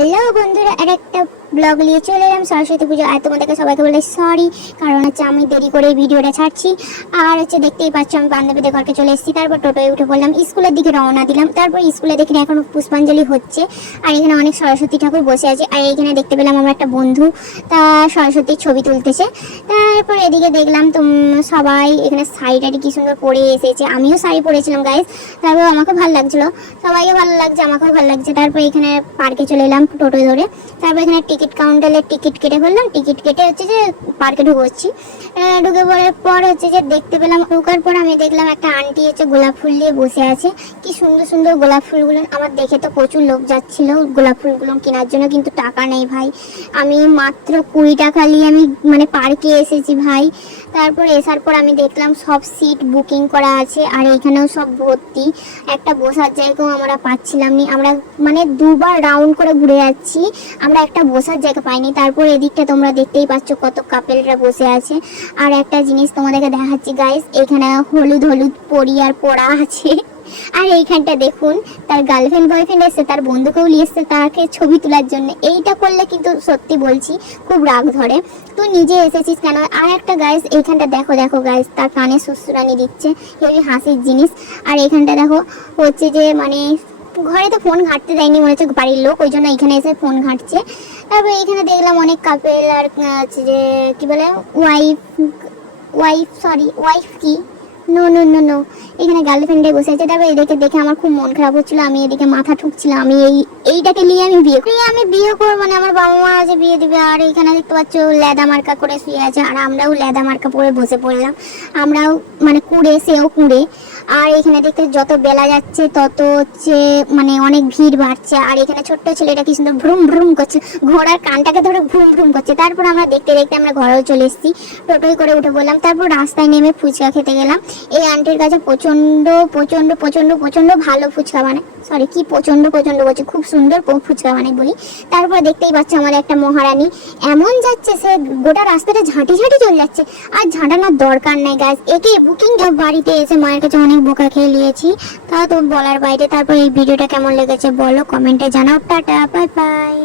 Hello বন্ধুরা, আরেকটা blog নিয়ে চলে এলাম সরস্বতী পুজো। আর তোমাদেরকে সবাইকে বলে সরি, কারণ আমি দেরি করে ভিডিওটা ছাড়ছি। আর দেখতেই পাচ্ছ আমি বান্ধবীদের ঘরকে চলে এসেছি। তারপর টোটোয় উঠে পড়লাম, স্কুলের দিকে রওনা দিলাম। তারপর স্কুলে দেখি এখন পুষ্পাঞ্জলি হচ্ছে, আর এখানে অনেক সরস্বতী ঠাকুর বসে আছে। আর এইখানে দেখতে পেলাম আমার একটা বন্ধু, তা সরস্বতীর ছবি তুলতেছে। তারপর এদিকে দেখলাম তো সবাই এখানে শাড়ি টাড়ি কি সুন্দর পরে এসেছে। আমিও শাড়ি পরেছিলাম গাইস, তারপর আমাকে ভালো লাগছিল, সবাইকে ভালো লাগছে, আমাকেও ভালো লাগছে। তারপর এখানে পার্কে চলে এলাম টোটো ধরে। তারপর এখানে টিকিট কাউন্টারে টিকিট কেটে ফেললাম। টিকিট কেটে যে পার্কে ঢুকছি। ঢুকে পড়ার পর যে দেখতে পেলাম, ঢুকার পর আমি দেখলাম একটা আন্টি গোলাপ ফুল নিয়ে বসে আছে। কি সুন্দর সুন্দর গোলাপ ফুলগুলো, আমার দেখে তো প্রচুর লোক যাচ্ছিল গোলাপ ফুলগুলো কেনার জন্য, কিন্তু টাকা নেই ভাই। আমি মাত্র 20 টাকা নিয়ে আমি পার্কে এসেছি ভাই। তারপর আসার পর আমি দেখলাম সব সিট বুকিং করা আছে, আর এখানেও সব ভর্তি। একটা বসার জায়গাও আমরা পাচ্ছিলাম না। আমরা দুবার রাউন্ড করে ঘুরে যাচ্ছি, আমরা একটা বসার জায়গা পাইনি। তারপর এদিকটা তোমরা দেখতেই পাচ্ছ কত কাপেলরা বসে আছে। আর একটা জিনিস তোমাদেরকে দেখাচ্ছি গাইস, এখানে হলুদ হলুদ পরি আর পড়া আছে। আর এইখানটা দেখুন, তার গার্লফ্রেন্ড বয়ফ্রেন্ড এসছে, তার বন্ধুকেও নিয়ে এসছে তাকে ছবি তোলার জন্য। এইটা করলে কিন্তু সত্যি বলছি খুব রাগ ধরে, তুই নিজে এসেছিস কেন। আর একটা গাইস এইখানটা দেখো দেখো গাইস, তার কানে সুসুরানি দিচ্ছে, হেবি হাসির জিনিস। আর এইখানটা দেখো হচ্ছে যে ঘরে তো ফোন ঘাঁটতে দেয়নি, মনে হচ্ছে বাড়ির লোক, ওই জন্য এখানে এসে ফোন ঘাঁটছে। তারপর এইখানে দেখলাম অনেক কাপেল, আর হচ্ছে যে কি বলে ওয়াইফ কি নো নো নো নো, এখানে গার্লফ্রেন্ডে বসে আছে। তারপর এদিকে দেখে আমার খুব মন খারাপ হচ্ছিল, আমি এদিকে মাথা ঠুকছিলাম, আমি এইটাকে নিয়ে আমি বিয়ে করবো না, আমার বাবা মা আছে বিয়ে দিবে। আর এখানে দেখতে পাচ্ছ লেদা মার্কা করে শুয়ে আছে, আর আমরাও লেদা মার্কা পরে বসে পড়লাম। আমরাও কুড়ে, সেও কুড়ে। আর এখানে দেখতে যত বেলা যাচ্ছে তত হচ্ছে অনেক ভিড় বাড়ছে। আর এখানে ছোট্ট ছেলেটা কি সুন্দর ভ্রুম ভ্রুম করছে, ঘোড়ার কানটাকে ধরে ভ্রুম ভ্রুম করছে। তারপর আমরা দেখতে দেখতে আমরা ঘরেও চলে এসেছি, টোটোই করে উঠে বললাম। তারপর রাস্তায় নেমে ফুচকা খেতে গেলাম। এই আন্টির কাছে প্রচন্ড প্রচন্ড প্রচন্ড প্রচন্ড ভালো ফুচকা বানায়, সরি কি প্রচন্ড প্রচন্ড বলছে, খুব সুন্দর ফুচকা বানায় বলি। তারপর দেখতেই পাচ্ছ আমাদের একটা মহারানী এমন যাচ্ছে, সে গোটা রাস্তাটা ঝাঁটি ঝাঁটি চলে যাচ্ছে। আর ঝাঁটানোর দরকার নাই গাইস, একে বুকিং বাড়িতে এসে মায়ের কাছে অনেক বোকা খেয়ে নিয়েছি, তাও তো বলার বাইরে। তারপর এই ভিডিওটা কেমন লেগেছে বলো, কমেন্টে জানাও। Tata, bye bye.